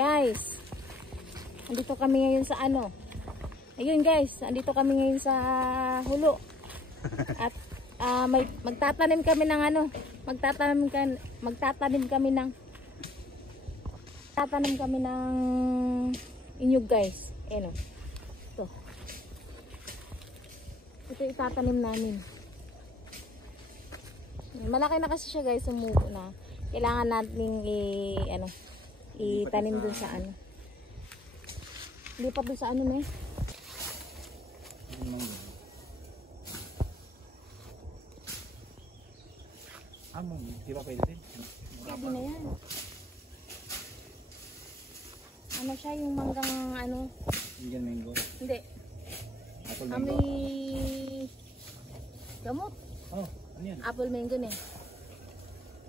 Guys, andito kami ngayon sa ano. Ayun guys, andito kami ngayon sa Hulo. At magtatanim kami ng ano, magtatanim kami ng inyog guys. Ayan o. Ito itatanim namin. Malaki na kasi siya guys, sumuko na. Kailangan natin itanim dun sa ano. Hindi pa dun sa ano na eh. Di ba pwede din? Pwede na yan. Ano siya yung manggang ano? Indian mango. Hindi. Apple mango. May gamot. Oh, ano yan? Apple mango na eh.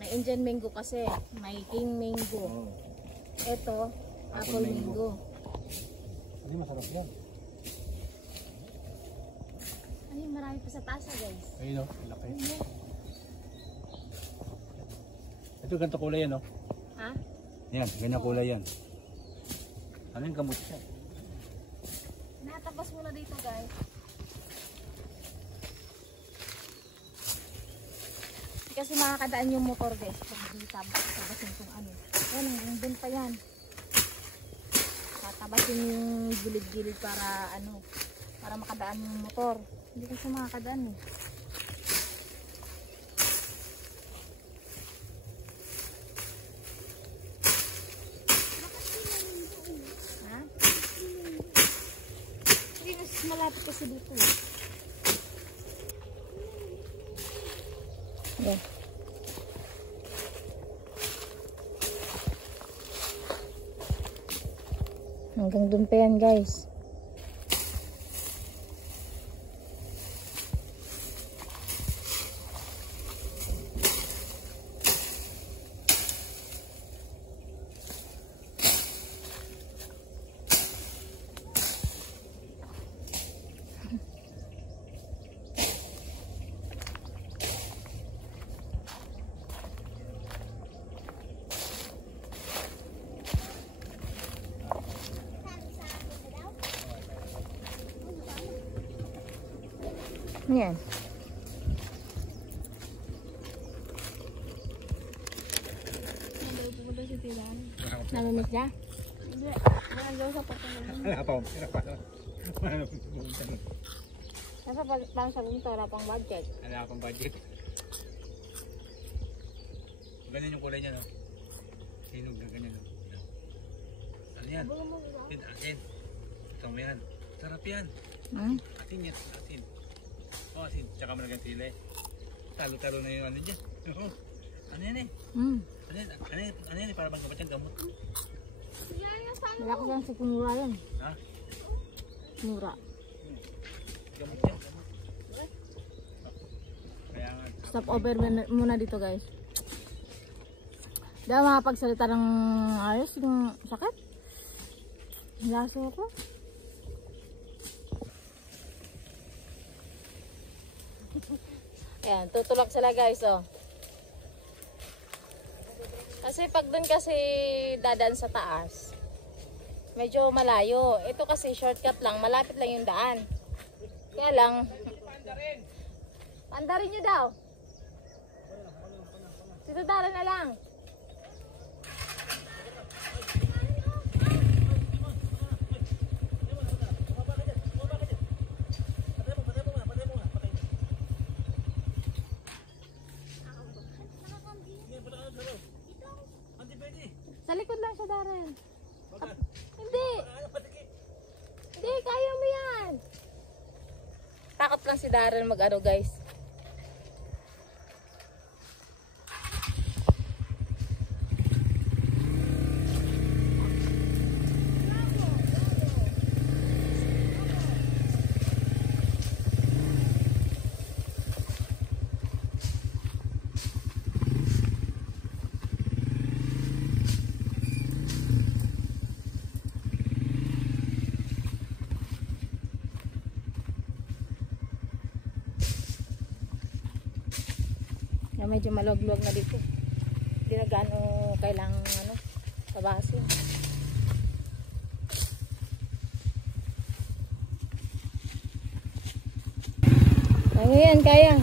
May Indian mango kasi. May king mango. Oh. Ito, apple mango. Hindi masarap yan. Ano yung marami pa sa tasa guys? Ayun o, laki. Ito ganito kulay yan o. Ha? Yan, ganyan kulay yan. Ano yung gamot siya? Natabas muna dito guys. Kasi makakadaan yung motor guys. Pag di tabasin itong ano. Yan, hanggang dun pa yan. Tatabasin yung gilid-gilid para ano, para makadaan yung motor. Hindi kasi makakadaan eh. Ha? Hindi, mas malapit kasi dito eh. Yeah. Hanggang dun pa yan guys. Yan. Namimit niya? Hindi. Nandun sa pagkakas. Wala pa. Nasa pang sabi nito, wala pang budget. Wala pang budget. Ganyan yung kulay niya, no? Hinog na ganyan, no? Ano yan? Asin. Ito mo yan. Sarap yan. Asin yan. Asin. Oh, asin. Tsaka malagang sili. Talo-talo na yung ano dyan. Ano yan eh? Ano yan eh? Para bang gabat yung gamot. Wala ko saan sa kumura yan. Ha? Mura. Gamot yan. Gamot. Kaya nga. Stop over muna dito guys. Di ba makapagsalita ng ayos yung sakit? Laso ko. Ayan, tutulak sila guys oh. Kasi pag dun kasi dadaan sa taas, medyo malayo. Ito kasi shortcut lang, malapit lang yung daan. Kaya lang, pandarin nyo daw. Dito daran na lang. Sa likod lang siya, Darren. Hindi. Hindi, kaya mo yan. Takot lang si Darren mag-ano, guys. Na medyo maluwag-luwag na dito. Hindi na gaano kailangan tabasin. Ayan, kaya.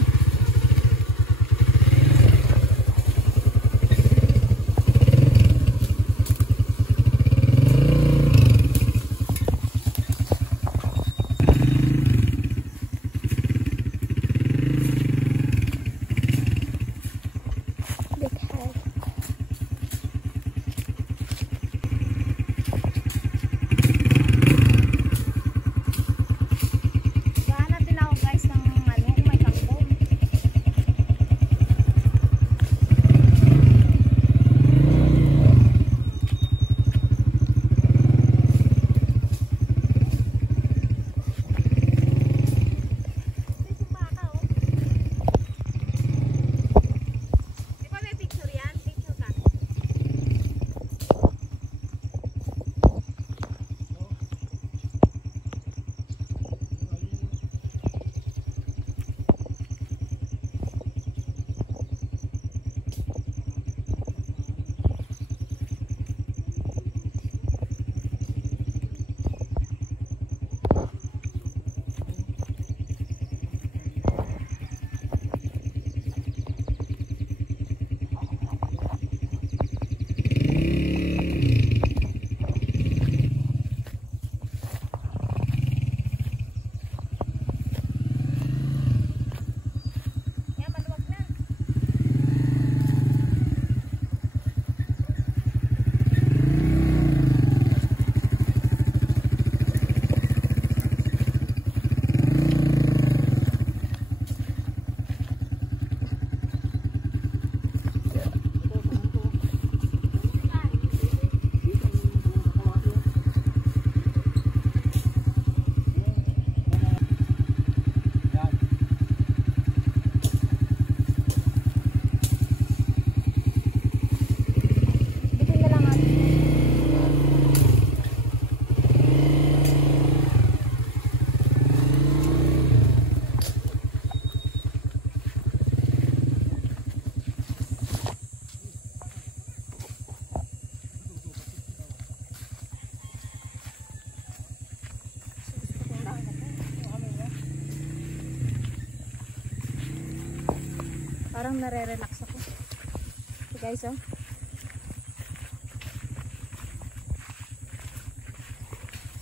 Parang nare-relax ako. So guys, oh.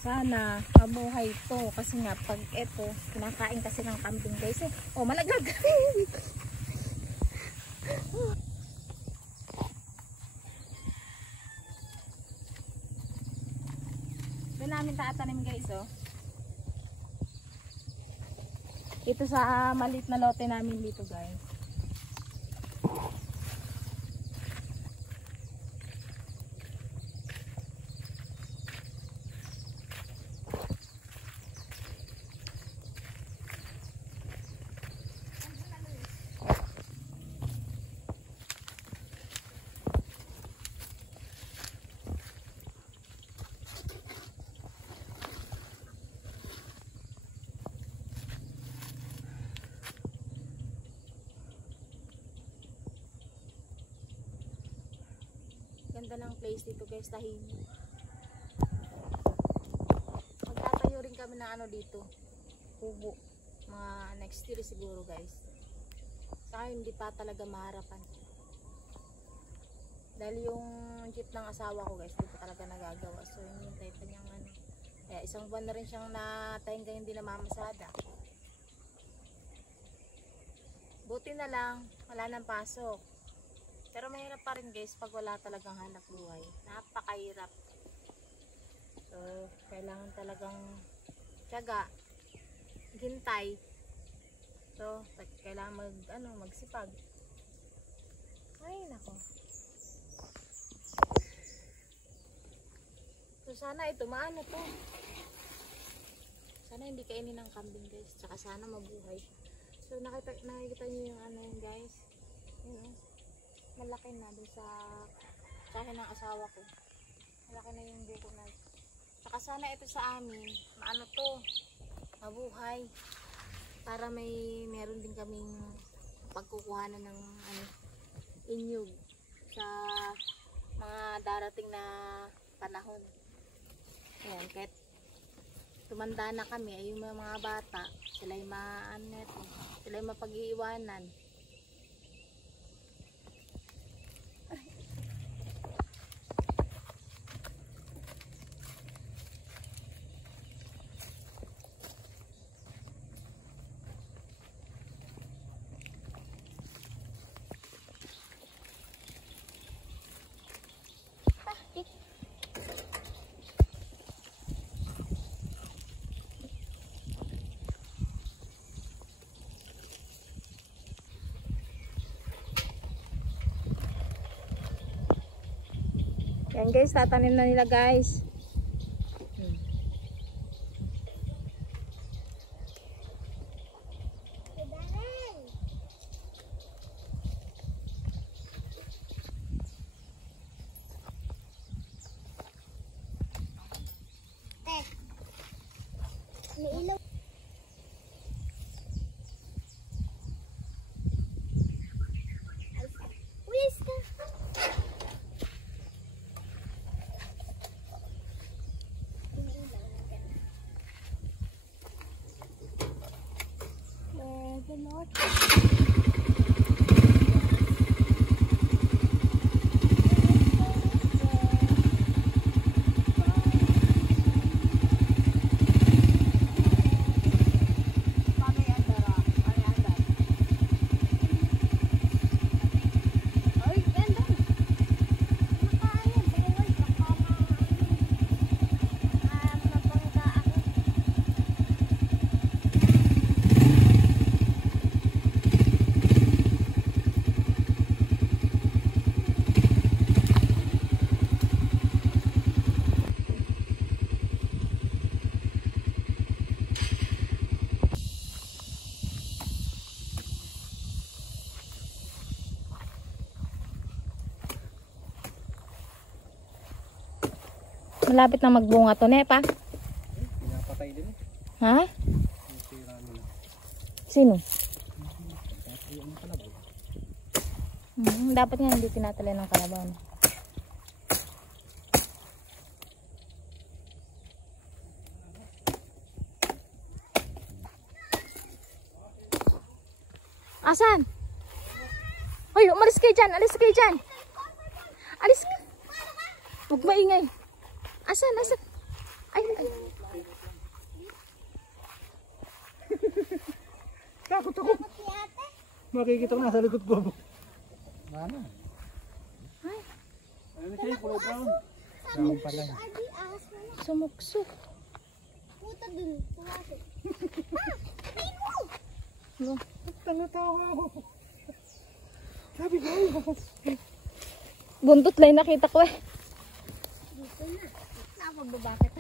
Sana mabuhay to kasi nga pag eto, kinakain kasi ng kambing guys eh. Oh, malaglag. Doon namin taatanim guys, oh. Ito sa maliit na lote namin dito guys. Ganda ng place dito guys, tahimik. Magtatayo rin kami ng ano dito, kubo. Mga next year siguro guys. Saka hindi pa talaga maharapan. Dahil yung jeep ng asawa ko guys, di pa talaga nagagawa. So yung type niyang ano. Kaya isang buwan na rin siyang natahinga hindi namamasada. Buti na lang, wala nang pasok. Pero mahirap pa rin guys pag wala talagang hanap buhay. Napakahirap. So, kailangan talagang tiyaga, hintay. So, kailangan magsipag. Ay, nako. So, sana ito, maano to. Sana hindi kainin ng kambing guys. Tsaka sana mabuhay. So, nakikita niyo yung ano yun guys. Yun, malaki na dun sa kaya ng asawa ko. Malaki na yung buko na. Saka sana ito sa amin, maano to, mabuhay. Para meron din kaming pagkukuhanan ng inyog sa mga darating na panahon. Ayan, kahit tumanda na kami, ay yung mga bata, sila yung Sila yung mapag-iiwanan. Yan guys, tatanim na nila guys. May ilaw. Where's the... The North. Malapit na magbunga to, Nepa. Pinapatay din eh. Ha? Yung sira nila. Sino? Yung kalabaw. Dapat nga hindi tinatali ng kalabaw. No? Asan? Hoy, umalis kayo dyan. Alis kayo dyan. Alis ka. Huwag maingay. Asan? Asan? Ay, ay. Takot ako. Makikita ko nasa likod ko. Mana? Ay. Ano siya? Kulay brown. Brown pala. Sumuksok. Puta dun. Pumasok. No. Tanga-tawa ako. Sabi ko. Buntot lang nakita ko eh. Dito na. Napagbabakit.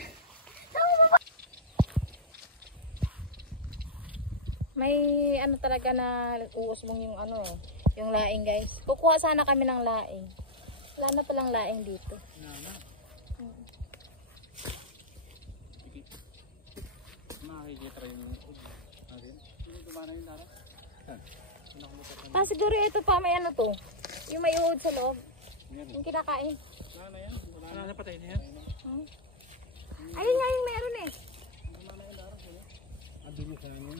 May ano talaga na uusbong yung ano eh. Yung laing guys. Kukuha sana kami ng laing. Wala na palang laing dito. Makikita rin yung hindi dumana yung dara. Siguro ito pa may ano to. Yung may uhod sa loob. Yung kinakain. Wala na yan. Wala na patay na yan. Ayun nga yung meron eh. Adulo ka na yun.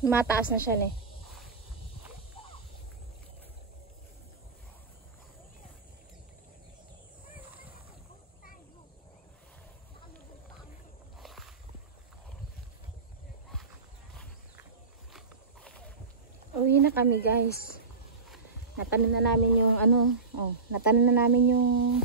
Mataas na siya eh. Uwi na kami guys. Natanim na namin yung ano, natanim na namin yung